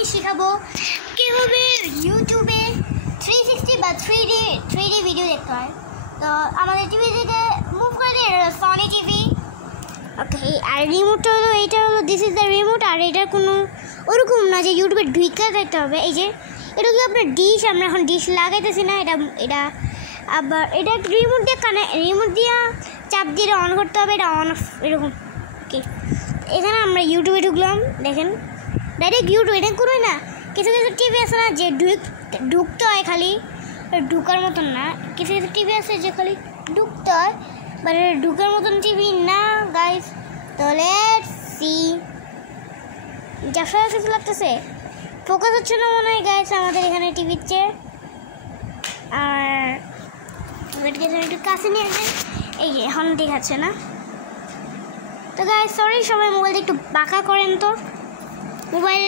আমি শেখাবো কীভাবে ইউটিউবে 360 বা 3D ভিডিও দেখতে হয়। তো আমাদের টিভি থেকে মুভ করে দিয়ে সনি টিভি। ওকে, আর রিমোটটা হলো এইটা হলো দিস ইজ দ্য রিমোট। আর এটার কোনো ওরকম না যে ইউটিউবে ঢুকে দেখতে হবে। এই যে এটা কি আপনার ডিশ, আমরা এখন ডিশ লাগাইতেছি না, এটা আবার এটা রিমোট দিয়ে রিমোট দিয়ে চাপ দিয়ে অন করতে হবে, এটা অন অফ এরকম। ওকে, এখানে আমরা ইউটিউবে ঢুকলাম, দেখেন ডাইরেক্ট ইউটিউব। এটা কোনো না, কিছু কিছু টিভি আছে না যে ঢুকতে হয়, খালি ঢুকার মতন না। কিছু কিছু টিভি আছে যে খালি ঢুকতে হয়, বাট এটা ঢুকার মতন টিভি না গাইস। তো লেটস সি। ঝাপসা কিছু লাগতেছে, ফোকাস হচ্ছে না মনে হয় গাইস আমাদের এখানে টিভির চেয়ে। আর একটু কাছে নিয়ে আসে, এই যে এখন দেখাচ্ছে না। তো গাইস সরি, সবাই মোবাইলটা একটু বাঁকা করেন, তো মোবাইল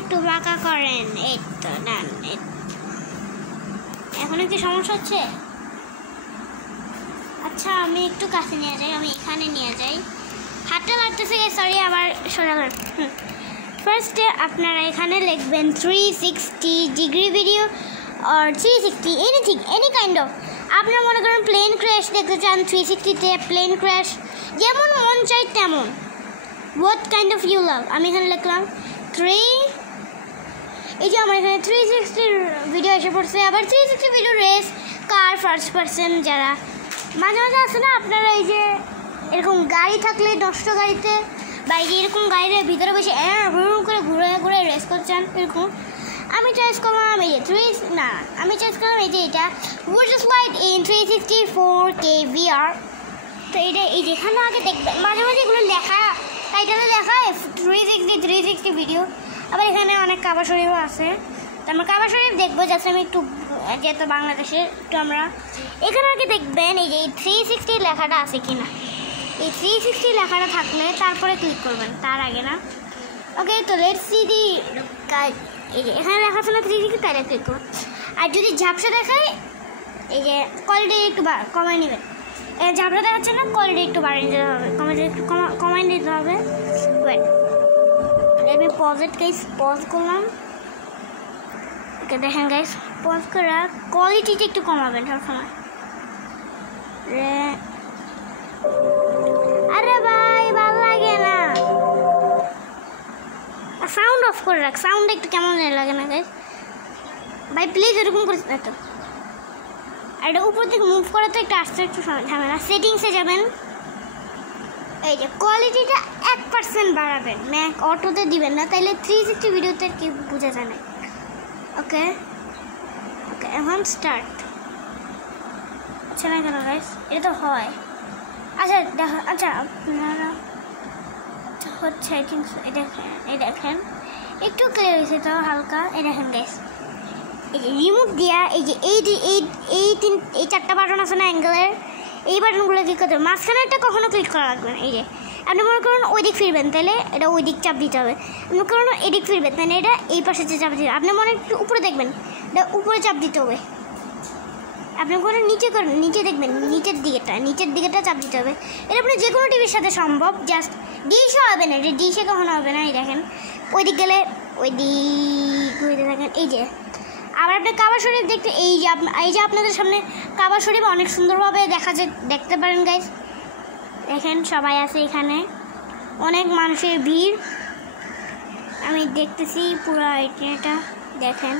একটু বাঁকা করেন। এই তো ডান। এখন কি সমস্যা হচ্ছে? আচ্ছা আমি একটু কাছে নিয়ে যাই, আমি এখানে নিয়ে যাই। হাতটা লাগতেছে গাইস, সরি। আবার সোজা করেন। ফার্স্টে আপনারা এখানে লিখবেন 360 ডিগ্রি ভিডিও আর 360 এনিথিং, এনি কাইন্ড অফ। আপনারা মনে করেন প্লেন ক্র্যাশ দেখতে চান 360-তে, প্লেন ক্র্যাশ যেমন মন চাই তেমন। What kind of you love, আমি এখানে লিখলাম 3। এই যে আমার এখানে 360 ভিডিও এসে পড়ছে। আবার 360 ভিডিও রেস, কার, ফার্স্ট পার্সন, যারা মাঝে মাঝে আছে না আপনারা এই যে এরকম গাড়ি থাকলে নষ্ট গাড়িতে বা এই যে এরকম গাড়ির ভিতরে বসে করে ঘুরে ঘুরে রেস করছেন, এরকম আমি চয়েস করলাম এই যে আমি চয়েস করলাম এই যে এটা water slide in 360 4K VR। তো এটা এই যেখানে আগে দেখবেন মাঝে মাঝে এগুলো লেখা, টাইটেলে দেখায় 360 ভিডিও। আবার এখানে অনেক কাবা শরীফও আছে, তো আমরা কাবা শরীফ দেখবো। যাতে আমি একটু, যেহেতু বাংলাদেশে, একটু আমরা এখানে আগে দেখবেন এই যে 360 লেখাটা আছে কিনা। এই 360 লেখাটা থাকলে তারপরে ক্লিক করবেন, তার আগে না। ওকে, তো লেটস সি দি কাজ। এই যে এখানে লেখা আছে না 360, তাহলে ক্লিক করুন। আর যদি ঝাপসা দেখায় এই যে কোয়ালিটি একটু কমায় নেবেন। ঝাপসা দেখাচ্ছে না, কোয়ালিটি একটু বাড়িয়ে দিতে হবে, কমায় দিতে হবে। ওয়েট, আমি পজ করলাম। ওকে দেখেন গাইস, পজ করে কোয়ালিটিটা একটু কমাবেন সবসময়। আরে ভাই ভালো লাগে না, সাউন্ড অফ করে রাখ, সাউন্ড একটু কেমন লাগে না গাইস ভাই, প্লিজ এরকম করে তো। আর এটা উপর থেকে মুভ করে তো একটু আসতে একটু ঝামেলা। সেটিংসে যাবেন, এই যে কোয়ালিটিটা 1% বাড়াবেন, ম্যাক অটোতে দিবেন না, তাইলে 360 ভিডিওতে কি বোঝা যায় না। ওকে, এখন স্টার্ট। আচ্ছা না কেন গাইস, এটা তো হয়। আচ্ছা দেখো, আচ্ছা আপনারা হচ্ছে এই দেখেন একটু ক্লিয়ার হয়েছে তো হালকা। এই দেখেন গাইস, এই যে রিমোট দিয়া এই যে এই 4টা বাটন আছে না অ্যাঙ্গেলের, এই বাটনগুলো ক্লিক করতে হবে। মাঝখানে একটা কখনো ক্লিক করা লাগবে না। এই যে আপনি মনে করুন ওই দিক ফিরবেন, তাহলে এটা ওই দিক চাপ দিতে হবে। আপনি করুন এদিক ফিরবেন, তাহলে এটা এই পাশে চাপ দিতে হবে। আপনি মনে একটু উপরে দেখবেন, এটা উপরে চাপ দিতে হবে। আপনি কোনো নিচে দেখবেন, নিচের দিকেটা চাপ দিতে হবে। এটা আপনি যে কোনো টিভির সাথে সম্ভব, জাস্ট ডিশও হবে না, এটা ডিশে কখনো হবে না। এই দেখেন ওই দিক গেলে ওই দিক ঘুরতে থাকেন। এই যে আবার আপনি কাবা শরীফ দেখতে, এই যে আপনাদের সামনে কাবা শরীফ অনেক সুন্দরভাবে দেখতে পারেন গাইস। দেখেন সবাই আছে এখানে, অনেক মানুষের ভিড়, আমি দেখতেছি পুরো এটা দেখেন।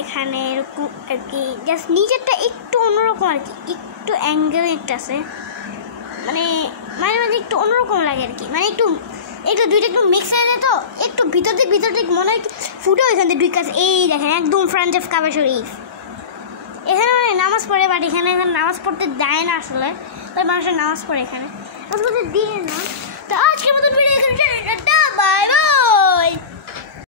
এখানে এরকম আর কি, জাস্ট নিচেরটা একটু অন্যরকম আর কি, একটু অ্যাঙ্গেল একটা আছে, মানে মাঝে মাঝে একটু অন্যরকম লাগে আর কি, মানে একটু দুইটা একটু মিক্স হয়ে যায়, তো একটু ভিতর দিক মনে হয় ফুটে ওইখান থেকে ঢুকে আছে। এই দেখেন একদম ফ্রন্ট অফ কাবা শরীফ। এখানে মানে নামাজ পড়ে, বাট এখানে নামাজ পড়তে দেয় না আসলে, তাই মানুষের নামাজ পড়ে এখানে দিয়ে না। তো আজকের মতন ভিডিও এখানে, বাই বাই।